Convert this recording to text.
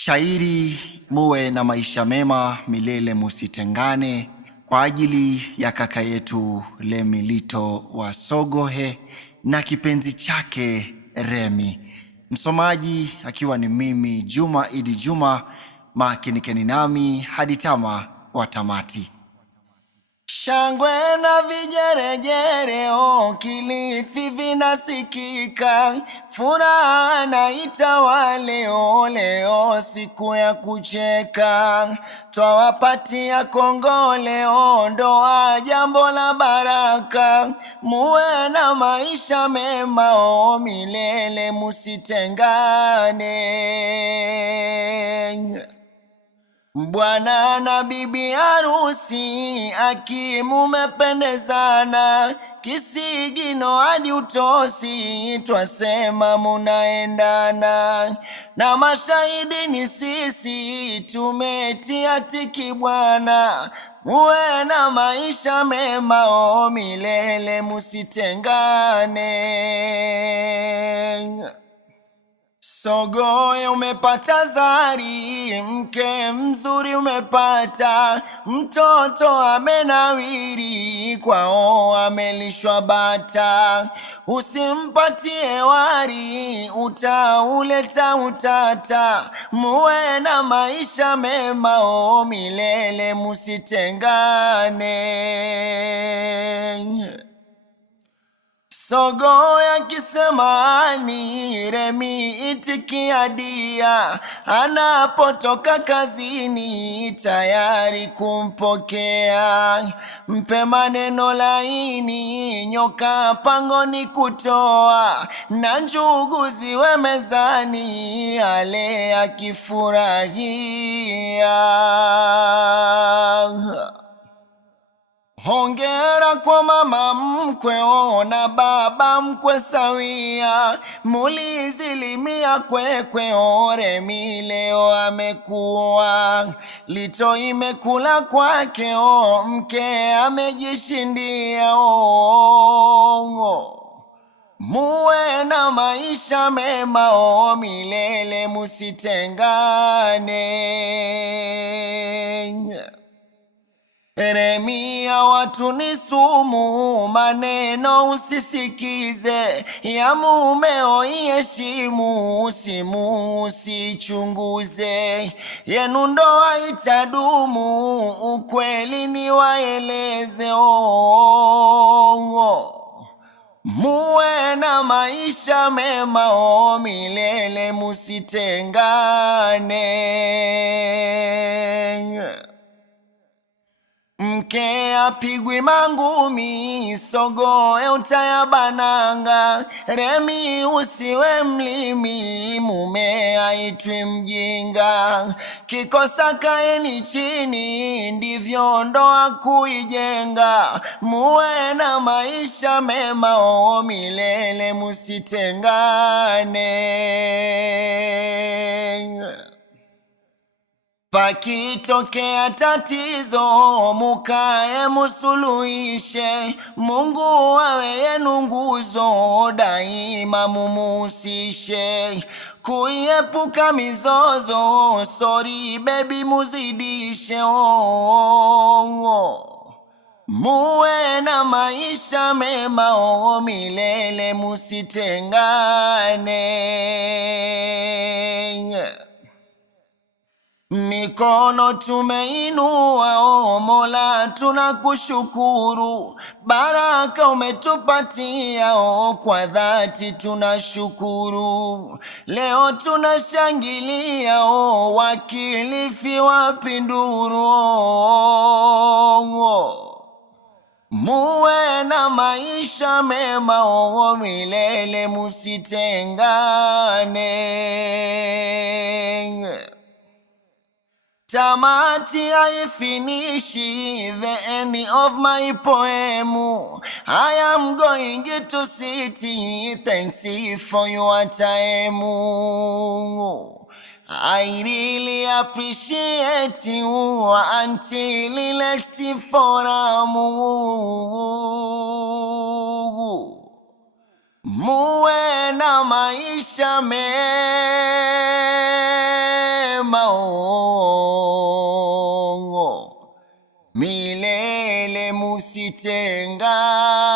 Shairi: muwe na maisha mema milele musitengane, kwa ajili ya kaka yetu Lemilito wa Sogohe na kipenzi chake Remi. Msomaji akiwa ni mimi Juma Idi Juma, makinikeni nami hadi tama wa tamati. Shangwe na vijerejere Kilifi vinasikika, furaha na itawale leo siku ya kucheka. Twawapatia kongole ndoa jambo la baraka, muwe na maisha mema milele musitengane. Bwana na bibi harusi mumependezana, kisigino hadi utosi twasema munaendana, na mashahidi ni sisi tumetia tiki bwana, muwe na maisha mema milele musitengane. Sogohe umepata zari, mke mzuri umepata, mtoto amenawiri, kwao amelishwa bata. Usimpatie wari, utauleta utata, muwe na maisha mema milele musitengane. Sogohe akisema ni Remi itikia dia, anapotoka kazini tayari kumpokea. Mpe maneno laini, nyoka pangoni kutoa, na njugu ziwe mezani ale akifurahia. Hongera kwa mama mkwe na baba mkwe sawia, mulizilimia kwekwe Remi leo amekuwa. Lito imekula kwake mke amejishindia muwe na maisha mema milele musitengane. Remi ya watu ni sumu, maneno usisikize, ya mumeo iheshimu, usimu usichunguze. Yenu ndoa itadumu, ukweli ni waeleze muwe na maisha mema milele musitengane. Mke apigwi mangumi, Sogohe utayabananga, Remi usiwe mlimi, mume aitwi mjinga. Kikosa kaeni chini, ndivyo ndoa kuijenga, muwe na maisha mema milele musitengane. Pakitokea tatizo mukae musuluhishe, Mungu awe yenu nguzo daima mumusishe. Kuiepuka mizozo, sorry baby muzidishe muwe na maisha mema milele musitengane. Mikono tumeinua Mola tunakushukuru, baraka umetupatia kwa dhati tunashukuru. Leo tunashangilia Wakilifi wapinduru, muwe na maisha mema milele musitengane. Tamati haifinishi, the end of my poem. I am going to city, thanks for your time. I really appreciate you until next forum. Muwe na maisha mema. maongo, milele musitengane.